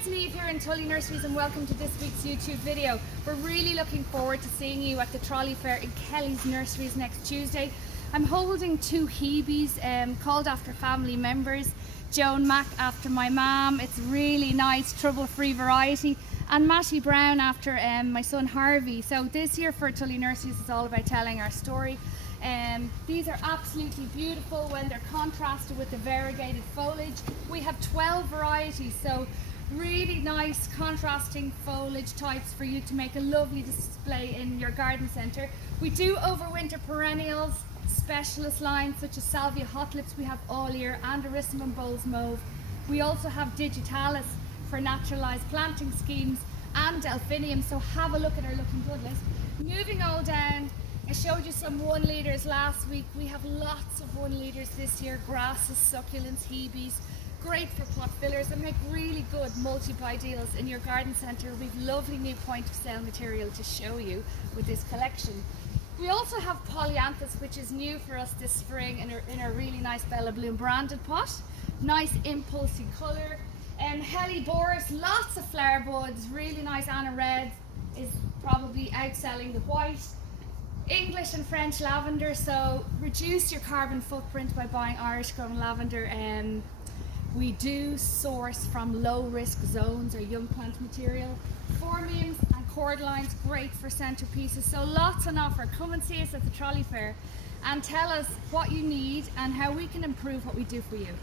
it's Neve here in Fertility Nurseries and welcome to this week's YouTube video. We're really looking forward to seeing you at the trolley fair in Kelly's Nurseries next Tuesday. I'm holding two Heebies called after family members. Joan Mac after my mum, it's really nice trouble-free variety, and Matty Brown after my son Harvey. So this year Fertility Nurseries is all about telling our story. These are absolutely beautiful when they're contrasted with the variegated foliage. We have 12 varieties, so really nice contrasting foliage types for you to make a lovely display in your garden centre. We do overwinter perennials, specialist lines such as Salvia hot lips we have all year, and Arissimum Bowles Mauve. We also have Digitalis for naturalised planting schemes and Delphinium, so have a look at our looking good list. Moving all down, I showed you some 1 litres last week. We have lots of 1 litres this year, grasses, succulents, Heebies, great for pot fillers and make really good multi-biennials in your garden centre. We've lovely new point of sale material to show you with this collection. We also have Polyanthus, which is new for us this spring in a really nice Bella Bloom branded pot. Nice impulsy colour. Helleborus, lots of flower buds, really nice. Anna Red is probably outselling the white. English and French lavender, so reduce your carbon footprint by buying Irish grown lavender. We do source from low risk zones or young plant material. Phormiums and cordylines, great for centerpieces, so lots on offer. Come and see us at the trolley fair and tell us what you need and how we can improve what we do for you.